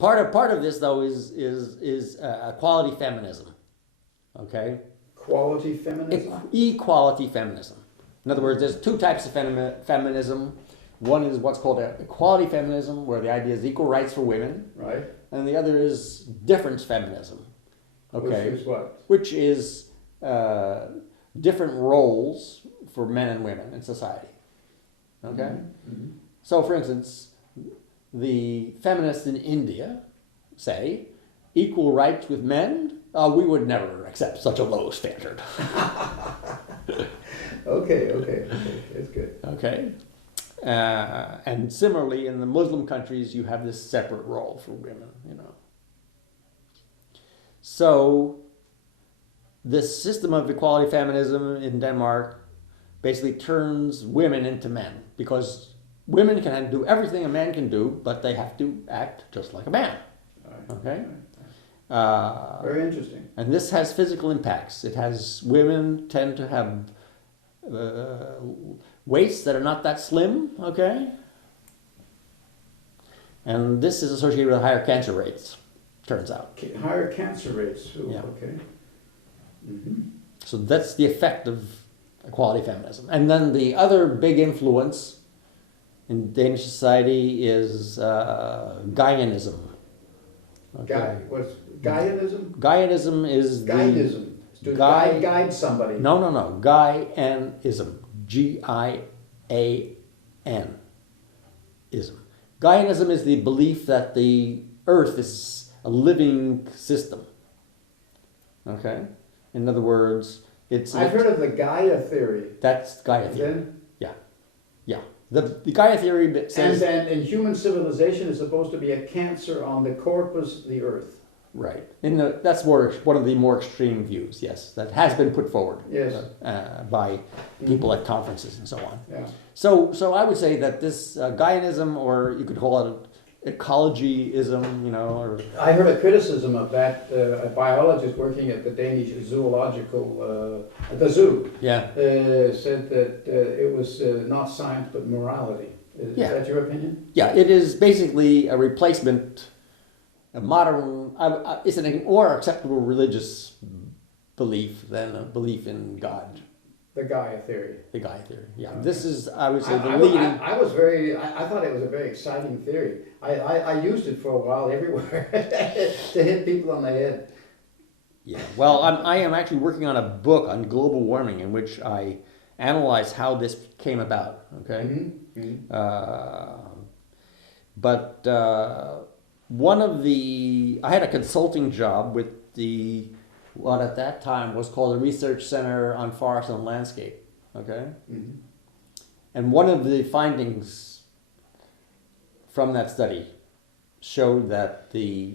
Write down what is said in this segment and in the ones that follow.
Part of this though is equality feminism. Okay. Quality feminism. Equality feminism. In other words, there's two types of feminism. One is what's called equality feminism, where the idea is equal rights for women. Right. And the other is difference feminism. Okay. Which is what? Which is different roles for men and women in society. Okay? Mm-hmm. So, for instance, the feminists in India say equal rights with men, we would never accept such a low standard. Okay, that's good. Okay? And similarly, in the Muslim countries, you have this separate role for women, you know. So, this system of equality feminism in Denmark basically turns women into men, because women can do everything a man can do, but they have to act just like a man. Okay? Very interesting. And this has physical impacts. It has, women tend to have waists that are not that slim, okay? And this is associated with higher cancer rates, turns out. Higher cancer rates, Yeah. Okay. Mm-hmm. So that's the effect of equality feminism. And then the other big influence in Danish society is Gaianism. Okay. What's Gaianism? Gaianism is Guidism. To guide somebody. No. Gaianism. G-I-A-N. Ism. Gaianism is the belief that the earth is a living system. Okay? In other words, I've heard of the Gaia theory. That's Gaia theory. Then? Yeah. The Gaia theory says... And then in human civilization is supposed to be a cancer on the corpus, the earth. Right. That's one of the more extreme views, yes, that has been put forward by people at conferences and so on. Yeah. So I would say that this Gaianism, or you could call it ecologism, you know, or... I heard a criticism of that. A biologist working at the Danish zoological, the zoo, said that it was not science but morality. Is that your opinion? Yeah, it is basically a replacement, a modern, it's a more acceptable religious belief than a belief in God. The Gaia theory. The Gaia theory, yeah. Okay. This is, I would say, the leading... I thought it was a very exciting theory. I used it for a while everywhere to hit people on the head. Yeah, well, I am actually working on a book on global warming in which I analyze how this came about, okay? Mm-hmm. Mm-hmm. But I had a consulting job with what at that time was called the Research Center on Forest and Landscape, okay? Mm-hmm. And one of the findings from that study showed that the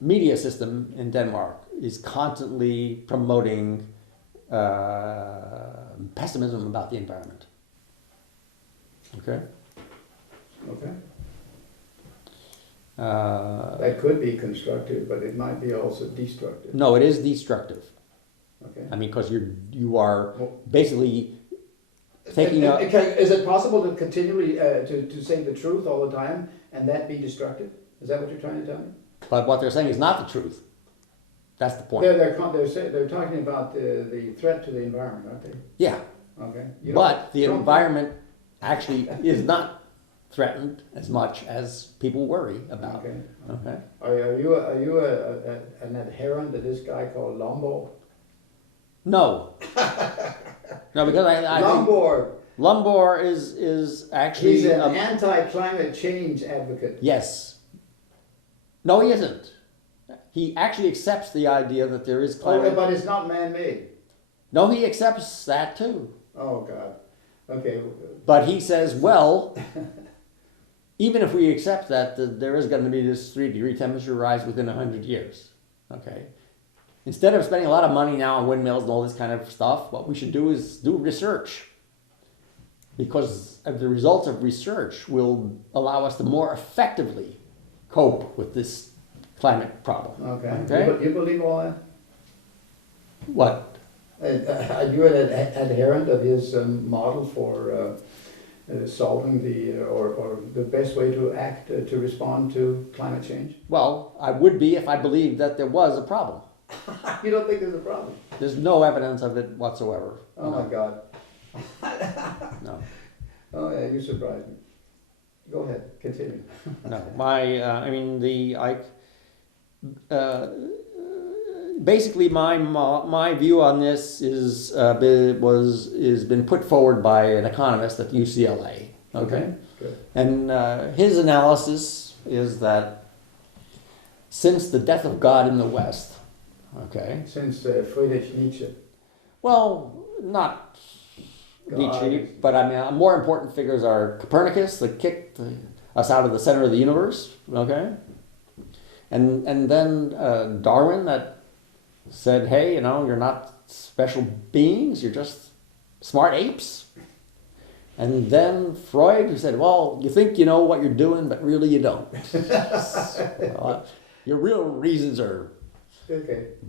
media system in Denmark is constantly promoting pessimism about the environment. Okay? Okay. That could be constructive, but it might be also destructive. No, it is destructive. Okay. I mean, because you are basically taking up... Is it possible to continually to say the truth all the time and that be destructive? Is that what you're trying to tell me? But what they're saying is not the truth. That's the point. They're talking about the threat to the environment, aren't they? Yeah. Okay. But the environment actually is not threatened as much as people worry about. Okay. Okay. Are you an adherent to this guy called Lombard? No. No, because I Lombard. think Lombard is actually... He's an anti-climate change advocate. Yes. No, he isn't. He actually accepts the idea that there is climate... but it's not man-made. No, he accepts that too. Oh, God. Okay. But he says, well, even if we accept that there is going to be this 3-degree temperature rise within 100 years, okay? Instead of spending a lot of money now on windmills and all this kind of stuff, what we should do is do research. Because the results of research will allow us to more effectively cope with this climate problem. Okay. You believe all that? What? Are you an adherent of his model for solving or the best way to act to respond to climate change? Well, I would be if I believed that there was a problem. You don't think there's a problem? There's no evidence of it whatsoever. Oh no. My God. No. Oh yeah, you surprised me. Go ahead, continue. No, basically my view on this is been put forward by an economist at UCLA. Okay. Good. And his analysis is that since the death of God in the West, okay. Since Friedrich Nietzsche. Well, not Nietzsche, but more important figures are Copernicus, that kicked us out of the center of the universe, okay, and then Darwin, that said, hey, you're not special beings, you're just smart apes. And then Freud, who said, well, you think you know what you're doing, but really you don't. Your real reasons are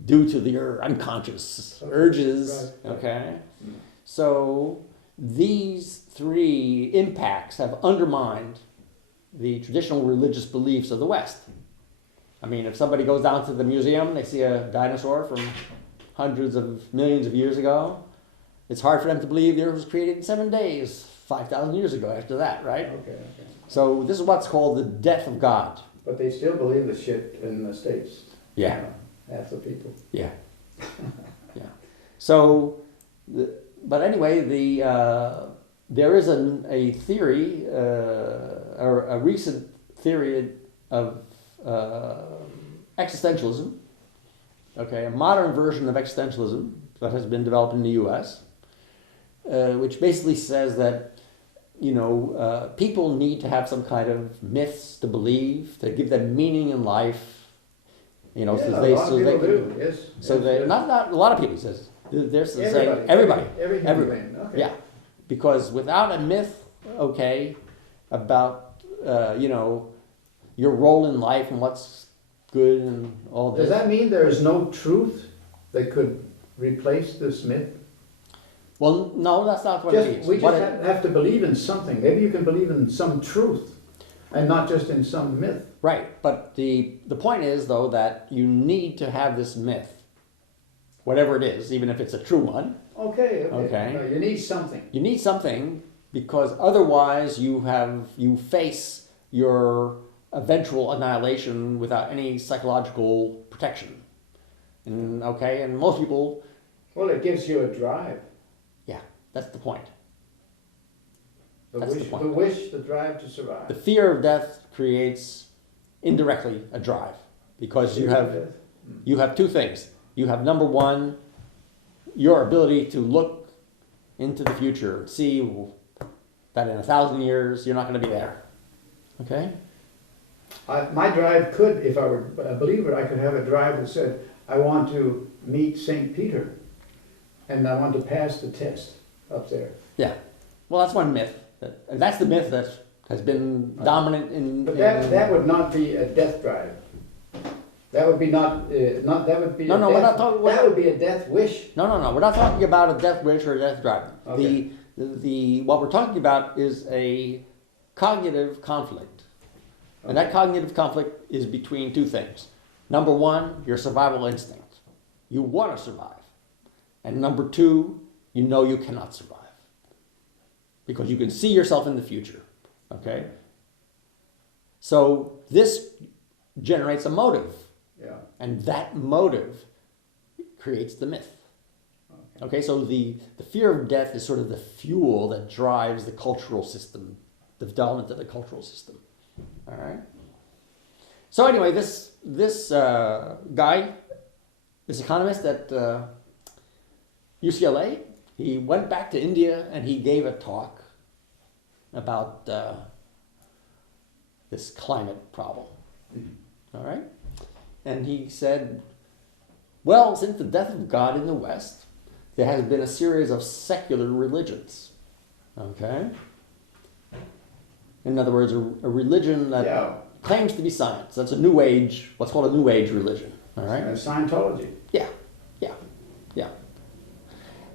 due to your unconscious urges, right. Okay? So these three impacts have undermined the traditional religious beliefs of the West. I mean, if somebody goes down to the museum, they see a dinosaur from hundreds of millions of years ago, it's hard for them to believe the Earth was created in 7 days, 5,000 years ago after that, right? Okay. So this is what's called the death of God. But they still believe the shit in the States. Yeah. Half the people. Yeah. Yeah. So, but anyway, there is a theory, a recent theory of existentialism, okay, a modern version of existentialism that has been developed in the U.S., which basically says that people need to have some kind of myths to believe, to give them meaning in life. Not a lot of people. Says they're saying everybody. Okay. Yeah, because without a myth, okay, about your role in life and what's good and all this. Does that mean there is no truth that could replace this myth? Well, no, that's not what it means. We just have to believe in something. Maybe you can believe in some truth and not just in some myth. Right, but the point is, though, that you need to have this myth, whatever it is, even if it's a true one. Okay. Okay. You need something. You need something because otherwise you face your eventual annihilation without any psychological protection. And most people. Well, it gives you a drive. Yeah, that's the point. The wish, the drive to survive. The fear of death creates indirectly a drive because you have two things. You have, number one, your ability to look into the future, see that in 1,000 years you're not going to be there. Okay? My drive could, if I were a believer, I could have a drive that said, I want to meet St. Peter and I want to pass the test up there. Yeah. Well, that's one myth. That's the myth that has been dominant in. But that would not be a death drive. That would be That would be a death wish. No. We're not talking about a death wish or a death drive. Okay. What we're talking about is a cognitive conflict, and that cognitive conflict is between two things. Number one, your survival instinct. You want to survive, and number two, you cannot survive. Because you can see yourself in the future, okay? So this generates a motive, and that motive creates the myth. Okay, so the fear of death is sort of the fuel that drives the cultural system, the development of the cultural system. All right. So anyway, this guy, this economist at UCLA, he went back to India and he gave a talk about this climate problem. All right? And he said, well, since the death of God in the West, there has been a series of secular religions. Okay? In other words, a religion that claims to be science. That's a new age, what's called a new age religion. All right? Scientology. Yeah.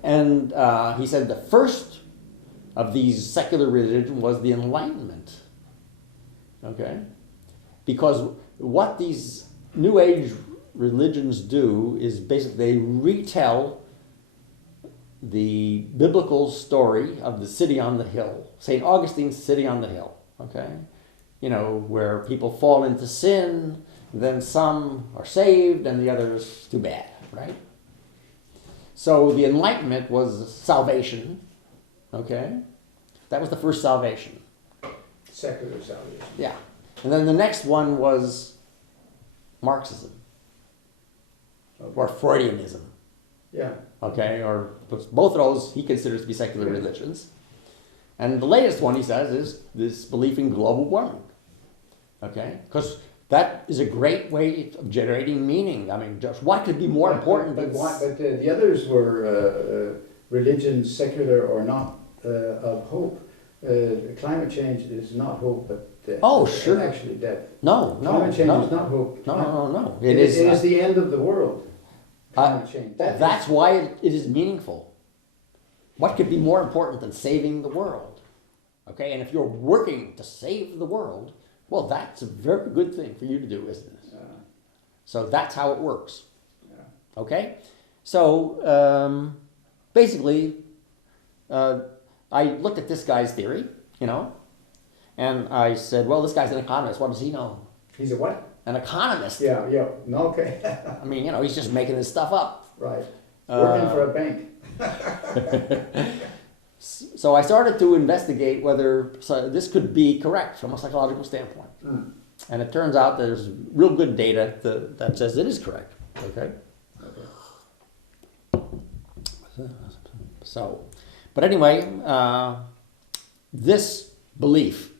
And he said the first of these secular religions was the Enlightenment. Okay? Because what these New Age religions do is basically they retell the biblical story of the city on the hill, St. Augustine's city on the hill, okay? You know, where people fall into sin, then some are saved and the others too bad, right? So the Enlightenment was salvation, okay? That was the first salvation. Secular salvation. Yeah. And then the next one was Marxism, or Freudianism. Yeah. Okay, or both of those he considers to be secular religions. And the latest one, he says, is this belief in global warming. Okay, because that is a great way of generating meaning. I mean, just what could be more important than... But the others were religions, secular or not, of hope. Climate change is not hope, but death. Oh, sure. Actually death. No. Climate change is not hope. No. It is the end of the world. Climate change. That's why it is meaningful. What could be more important than saving the world? Okay, and if you're working to save the world, well, that's a very good thing for you to do, isn't it? So that's how it works. Yeah. Okay, so basically, I looked at this guy's theory, you know, and I said, well, this guy's an economist. What does he know? He's a what? An economist. Yeah. No, okay. I mean, you know, he's just making this stuff up. Right. Working for a bank. So I started to investigate whether this could be correct from a psychological standpoint. And it turns out there's real good data that says it is correct. Okay? So, but anyway, this belief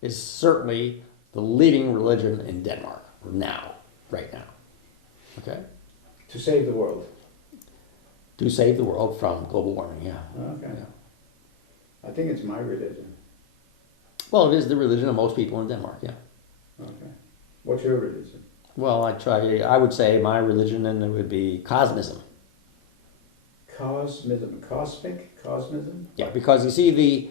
is certainly the leading religion in Denmark right now. Okay? To save the world. To save the world from global warming, yeah. Okay. Yeah. I think it's my religion. Well, it is the religion of most people in Denmark, yeah. Okay. What's your religion? Well, I would say my religion, and it would be cosmism. Cosmism, cosmism? Yeah, because you see the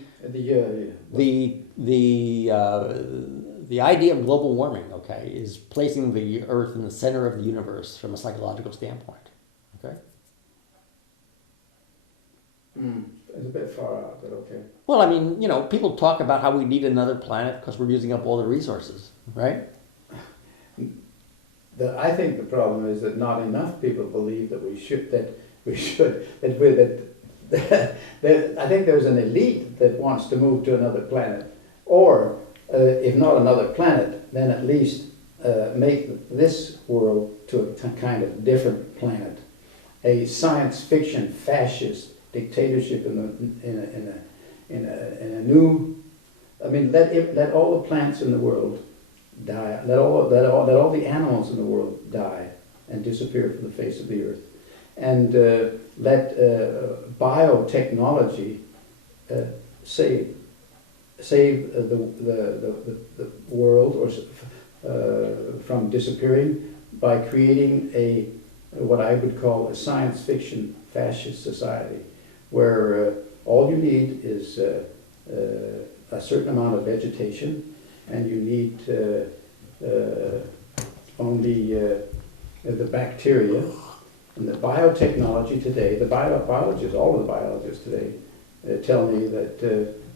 idea of global warming, okay, is placing the Earth in the center of the universe from a psychological standpoint. Okay. It's a bit far out, but okay. Well, I mean, you know, people talk about how we need another planet because we're using up all the resources, right? I think the problem is that not enough people believe that we should. I think there's an elite that wants to move to another planet, or if not another planet, then at least make this world to a kind of different planet, a science fiction fascist dictatorship in a new. I mean, let all the plants in the world die. Let all the animals in the world die and disappear from the face of the earth, and let biotechnology save the world or from disappearing by creating what I would call a science fiction fascist society, where all you need is a certain amount of vegetation, and you need only the bacteria. And the biotechnology today, the biologists, all of the biologists today, tell me that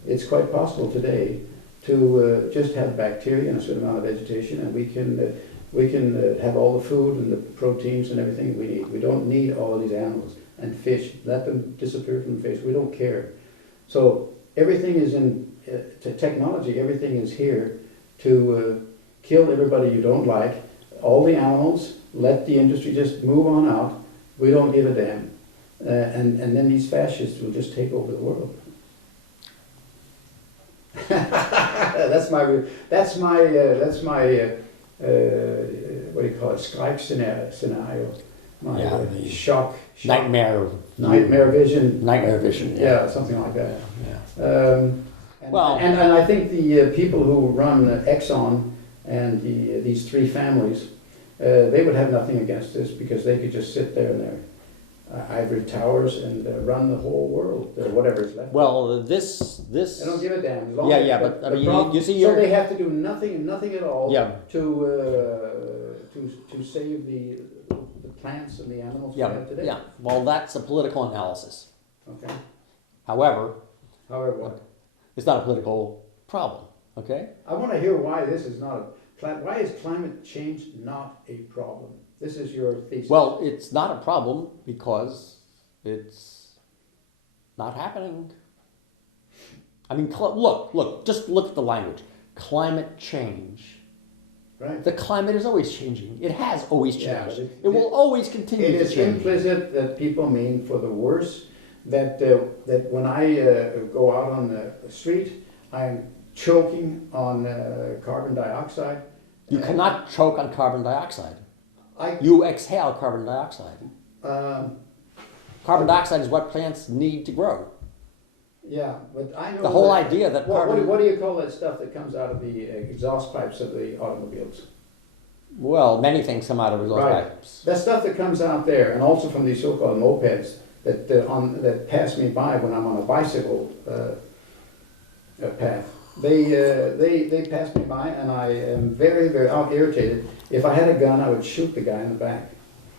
it's quite possible today to just have bacteria and a certain amount of vegetation, and we can have all the food and the proteins and everything we need. We don't need all of these animals and fish. Let them disappear from the face. We don't care. So everything is in technology. Everything is here to kill everybody you don't like. All the animals. Let the industry just move on out. We don't give a damn. And then these fascists will just take over the world. That's my what do you call it? Strike scenario. My shock. Nightmare vision. Nightmare vision. Yeah, something like that. Yeah. And I think the people who run Exxon and these three families, they would have nothing against this because they could just sit there in ivory towers and run the whole world, whatever is left. Well, this. I don't give a damn. But I mean, you see, so they have to do nothing at all to save the plants and the animals we have today. Yeah. Well, that's a political analysis. Okay. However, what? It's not a political problem. Okay. I want to hear why this is not why is climate change not a problem? This is your thesis. Well, it's not a problem because it's not happening. I mean, just look at the language. Climate change. Right. The climate is always changing. It has always changed. Yeah, it will always continue to change. It is implicit that people mean for the worse, that when I go out on the street, I'm choking on carbon dioxide. You cannot choke on carbon dioxide. You exhale carbon dioxide. Carbon dioxide is what plants need to grow. Yeah, but I know the whole idea that carbon... What do you call that stuff that comes out of the exhaust pipes of the automobiles? Well, many things come out of exhaust pipes. That stuff that comes out there, and also from these so-called mopeds that pass me by when I'm on a bicycle path. They pass me by, and I am very, very irritated. If I had a gun, I would shoot the guy in the back.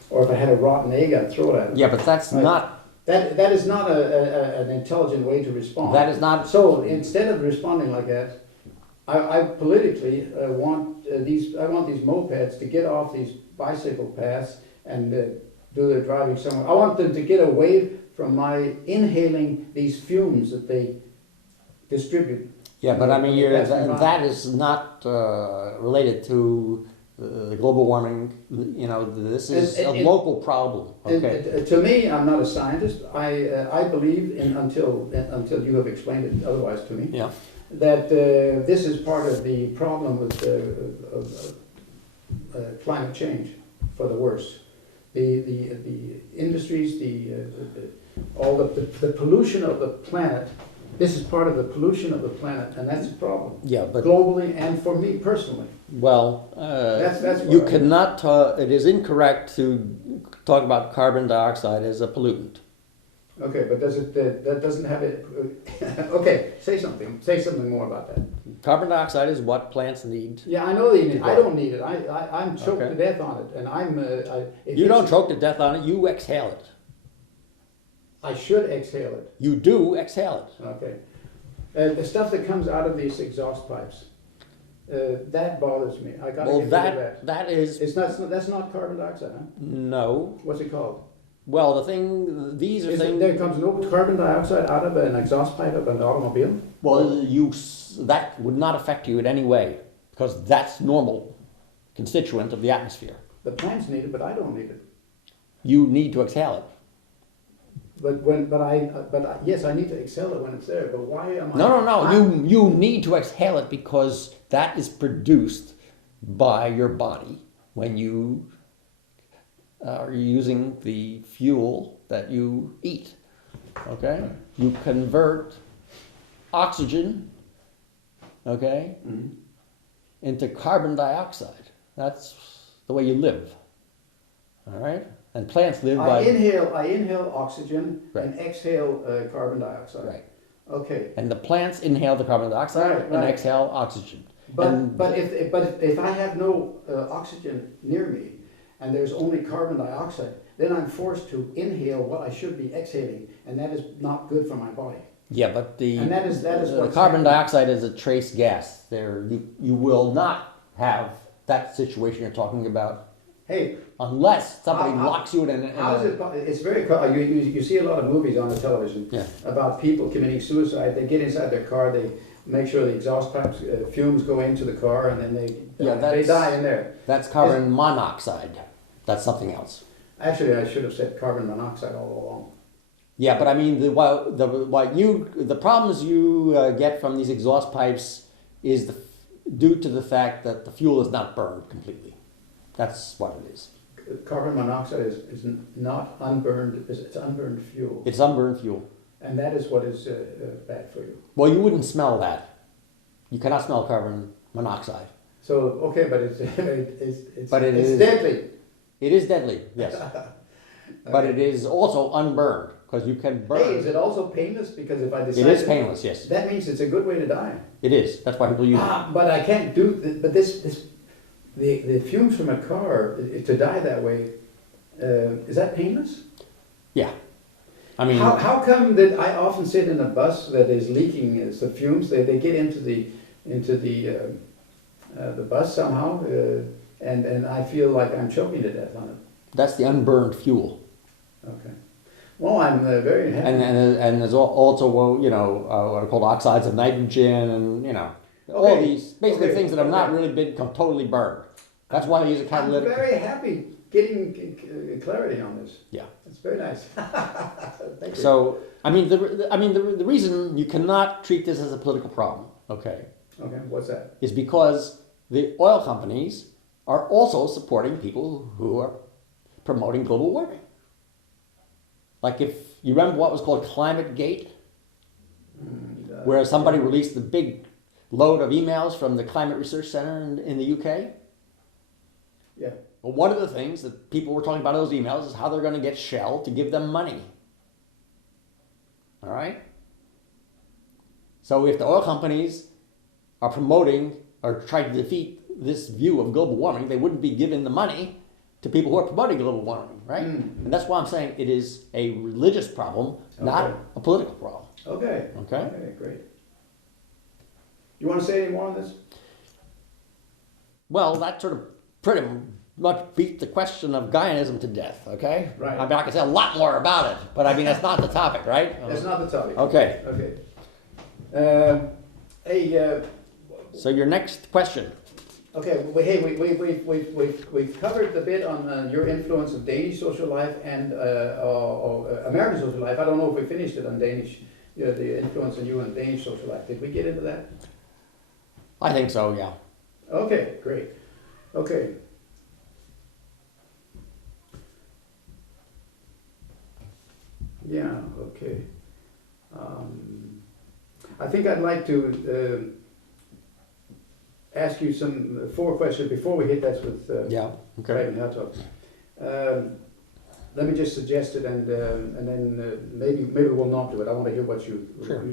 Or if I had a rotten egg, I'd throw it at him. Yeah, but that's not... That is not an intelligent way to respond. That is not... So instead of responding like that, I politically want these mopeds to get off these bicycle paths and do their driving somewhere. I want them to get away from my inhaling these fumes that they distribute. Yeah, but I mean, that is not related to global warming. You know, this is a local problem. Okay. To me, I'm not a scientist. I believe in until you have explained it otherwise to me. Yeah. That this is part of the problem with climate change for the worse. The industries, all the pollution of the planet. This is part of the pollution of the planet, and that's a problem. Yeah, but globally and for me personally. Well, that's you cannot. It is incorrect to talk about carbon dioxide as a pollutant. Okay, but does it? That doesn't have it. Okay, say something. Say something more about that. Carbon dioxide is what plants need. Yeah, I know they need. I don't need it. I'm choked to death on it, and I'm. You don't choke to death on it. You exhale it. I should exhale it. You do exhale it. Okay. The stuff that comes out of these exhaust pipes, that bothers me. I got to get rid of that. That is. That's not carbon dioxide, huh? No. What's it called? Well, these are things. There comes no carbon dioxide out of an exhaust pipe of an automobile? Well, that would not affect you in any way because that's normal constituent of the atmosphere. The plants need it, but I don't need it. You need to exhale it. Yes, I need to exhale it when it's there. But why am I? No. You need to exhale it because that is produced by your body when you are using the fuel that you eat. Okay, you convert oxygen, into carbon dioxide. That's the way you live. All right. And plants live by... I inhale oxygen and exhale carbon dioxide. Right. Okay. And the plants inhale the carbon dioxide and exhale oxygen. But if I have no oxygen near me and there's only carbon dioxide, then I'm forced to inhale what I should be exhaling, and that is not good for my body. Yeah, but the happening. carbon dioxide is a trace gas. You will not have that situation you're talking about. Hey, unless somebody locks you in it's very you see a lot of movies on the television about people committing suicide. They get inside their car, they make sure the exhaust pipes fumes go into the car, and then they die in there. That's carbon monoxide. That's something else. Actually, I should have said carbon monoxide all along. Yeah, but I mean the problems you get from these exhaust pipes is due to the fact that the fuel is not burned completely. That's what it is. Carbon monoxide is not unburned. It's unburned fuel. It's unburned fuel. And that is what is bad for you. Well, you wouldn't smell that. You cannot smell carbon monoxide. So, okay, but it's deadly. It is deadly, yes. But it is also unburned, because you can burn. Hey, is it also painless? Because if I decide... It is painless, yes. That means it's a good way to die. It is. That's why people use it. But I can't do... But the fumes from a car, to die that way, is that painless? Yeah. I mean... How come that I often sit in a bus that is leaking the fumes, they get into the bus somehow, and I feel like I'm choking to death on it. That's the unburned fuel. Okay. Well, I'm very happy. And there's also, what are called oxides of nitrogen, and, all these basically things that have not really been totally burned. That's why they use a catalytic. I'm very happy getting clarity on this. Yeah. It's very nice. Thank you. So, the reason you cannot treat this as a political problem, okay, what's that? is because the oil companies are also supporting people who are promoting global warming. Like, if you remember what was called Climate Gate, where somebody released the big load of emails from the Climate Research Center in the UK. Yeah. Well, one of the things that people were talking about in those emails is how they're going to get Shell to give them money. All right? So if the oil companies are promoting or trying to defeat this view of global warming, they wouldn't be giving the money to people who are promoting global warming, right? Mm. And that's why I'm saying it is a religious problem, not a political problem. Okay. Okay? Okay, great. You want to say any more on this? Well, that sort of pretty much beat the question of Gaianism to death, okay? Right. I mean, I can say a lot more about it, but I mean, that's not the topic, right? That's not the topic. Okay. Okay. So your next question. Okay, we've covered the bit on your influence of Danish social life and American social life. I don't know if we finished it on Danish, the influence on you on Danish social life. Did we get into that? I think so, yeah. Okay, great. Okay. Yeah, okay. I think I'd like to ask you some 4 questions before we hit that with Preben Hertoft. Let me just suggest it, and then maybe we'll not do it. I want to hear what you. Sure.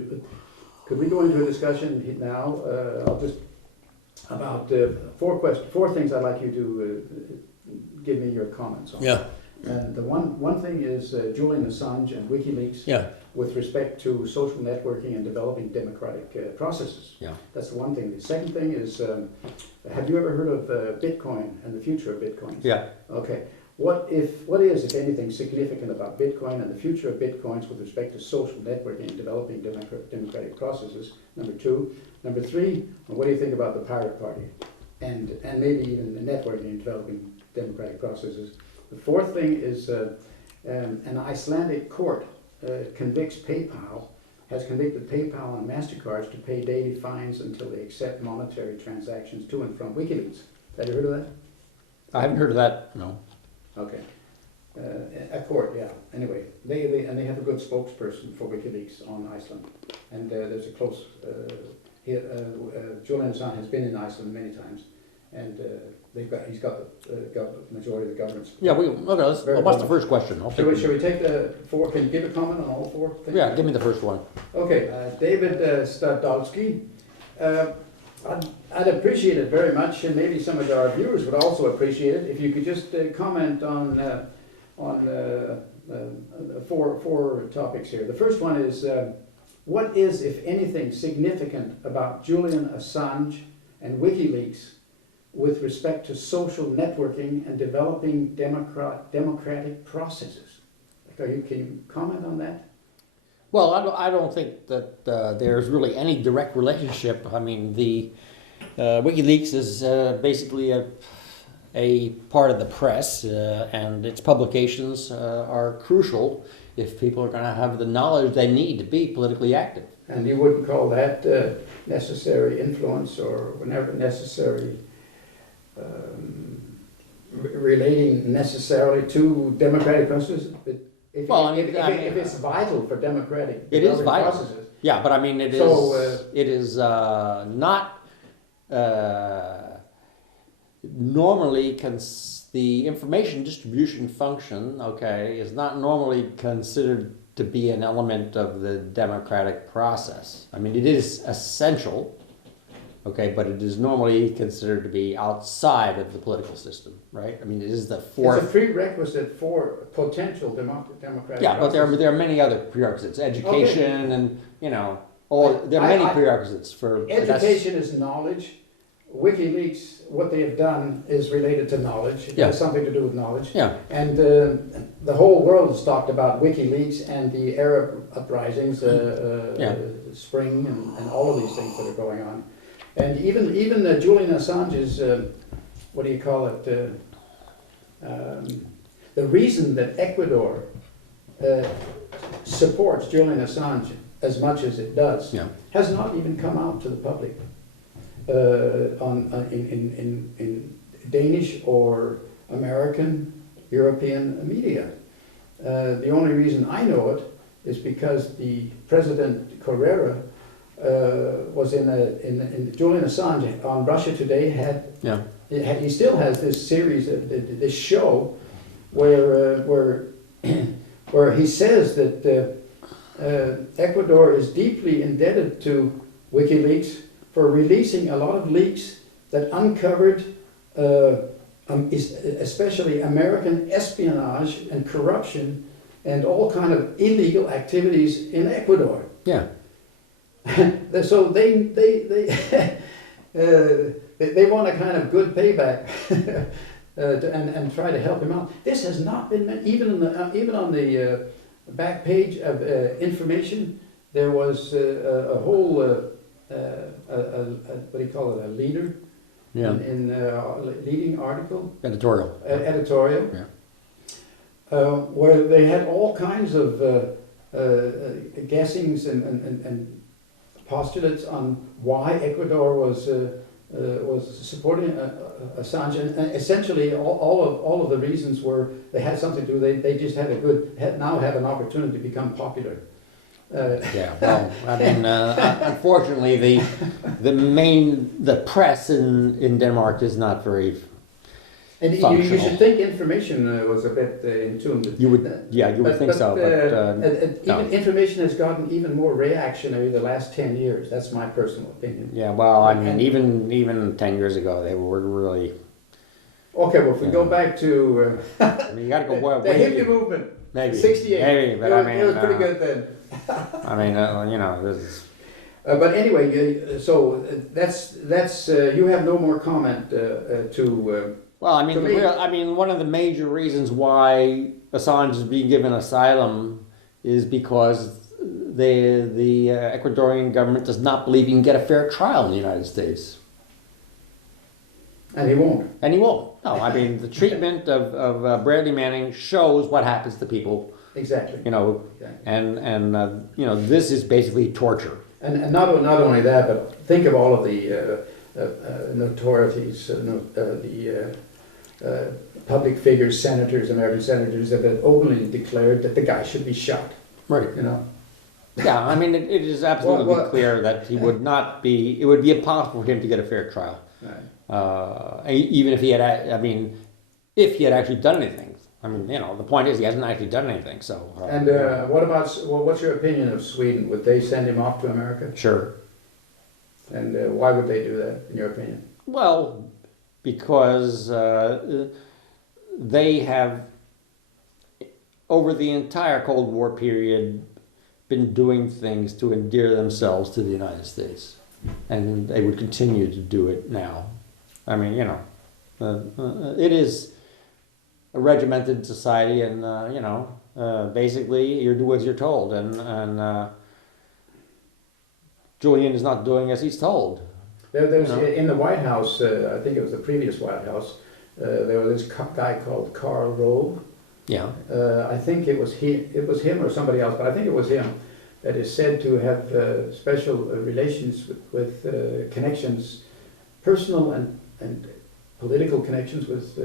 Could we go into a discussion now? I'll just about 4 things I'd like you to give me your comments on. Yeah. And the one thing is Julian Assange and Wikileaks. Yeah. With respect to social networking and developing democratic processes. Yeah. That's the one thing. The second thing is, have you ever heard of Bitcoin and the future of Bitcoin? Yeah. Okay. What is, if anything, significant about Bitcoin and the future of Bitcoins with respect to social networking and developing democratic processes? Number 2. Number 3, what do you think about the Pirate Party? And maybe even the networking and developing democratic processes. The 4th thing is an Icelandic court has convicted PayPal and MasterCards to pay daily fines until they accept monetary transactions to and from WikiLeaks. Have you heard of that? I haven't heard of that, no. Okay. A court, yeah. Anyway, they have a good spokesperson for WikiLeaks on Iceland. And there's a close... Julian Assange has been in Iceland many times. And he's got the majority of the government. Yeah, what's the first question? Should we take the 4? Can you give a comment on all 4 things? Yeah, give me the first one. Okay, David Stodolsky. I'd appreciate it very much, and maybe some of our viewers would also appreciate it if you could just comment on 4 topics here. The first one is what is, if anything, significant about Julian Assange and WikiLeaks with respect to social networking and developing democratic processes? Can you comment on that? Well, I don't think that there's really any direct relationship. I mean, the WikiLeaks is basically a part of the press, and its publications are crucial if people are going to have the knowledge they need to be politically active. And you wouldn't call that necessary influence or whenever necessary relating necessarily to democratic processes? If it's vital for democratic processes. Yeah, but I mean, it is not. normally the information distribution function, okay, is not normally considered to be an element of the democratic process. I mean, it is essential, okay, but it is normally considered to be outside of the political system, right? I mean, it is the fourth. It's a prerequisite for potential democratic Yeah, but process. there are many other prerequisites, education, and there are many prerequisites for. Education is knowledge. WikiLeaks, what they have done is related to knowledge. It has something to do with knowledge. Yeah. And the whole world has talked about WikiLeaks and the Arab uprisings, Spring, and all of these things that are going on. And even Julian Assange's, what do you call it? The reason that Ecuador supports Julian Assange as much as it does has not even come out to the public. In Danish or American, European media. The only reason I know it is because the President Carrera was in Julian Assange on Russia Today he still has this series, this show where he says that Ecuador is deeply indebted to WikiLeaks for releasing a lot of leaks that uncovered especially American espionage and corruption and all kind of illegal activities in Ecuador. Yeah. So they want a kind of good payback and try to help him out. This has not been meant, even on the back page of Information. There was a whole what do you call it? A leader in leading article. Editorial. Editorial. Yeah. Where they had all kinds of guessings and postulates on why Ecuador was supporting Assange, and essentially all of the reasons were they had something to do. They just now have an opportunity to become popular. Well, I mean, unfortunately, the press in Denmark is not very. And you should think Information was a bit in tune. You would think so. Even Information has gotten even more reactionary the last 10 years. That's my personal opinion. Yeah, well, I mean, even 10 years ago, they were really. Okay, well, if we go back to I mean, you got to go the hippie movement. Maybe 68. Maybe, but it was pretty good then. I mean, this is. But anyway, so that's you have no more comment to. Well, I mean, one of the major reasons why Assange is being given asylum is because the Ecuadorian government does not believe he can get a fair trial in the United States. And he won't. And he won't. No, I mean, the treatment of Bradley Manning shows what happens to people. Exactly. And this is basically torture. And not only that, but think of all of the notorieties, the public figures, senators, American senators that have openly declared that the guy should be shot. Right. Yeah, I mean, it is absolutely clear that he would not be. It would be impossible for him to get a fair trial. Right. Even if he had, if he had actually done anything. I mean, the point is he hasn't actually done anything. So. And what's your opinion of Sweden? Would they send him off to America? Sure. And why would they do that, in your opinion? Well, because they have, over the entire Cold War period, been doing things to endear themselves to the United States, and they would continue to do it now. I mean, it is a regimented society, and basically you do as you're told, and Julian is not doing as he's told. There's in the White House, I think it was the previous White House, there was this guy called Karl Rove. Yeah. I think it was him or somebody else, but I think it was him that is said to have special relations with connections, personal and political connections with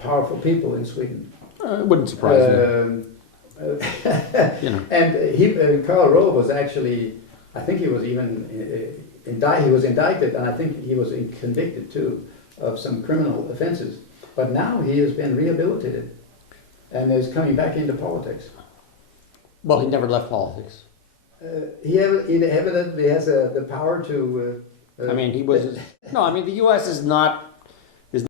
powerful people in Sweden. It wouldn't surprise me. And Karl Rove was actually, I think he was even he was indicted, and I think he was convicted too of some criminal offenses. But now he has been rehabilitated and is coming back into politics. Well, he never left politics. He evidently has the power to... I mean, he was... No, I mean, the U.S. is not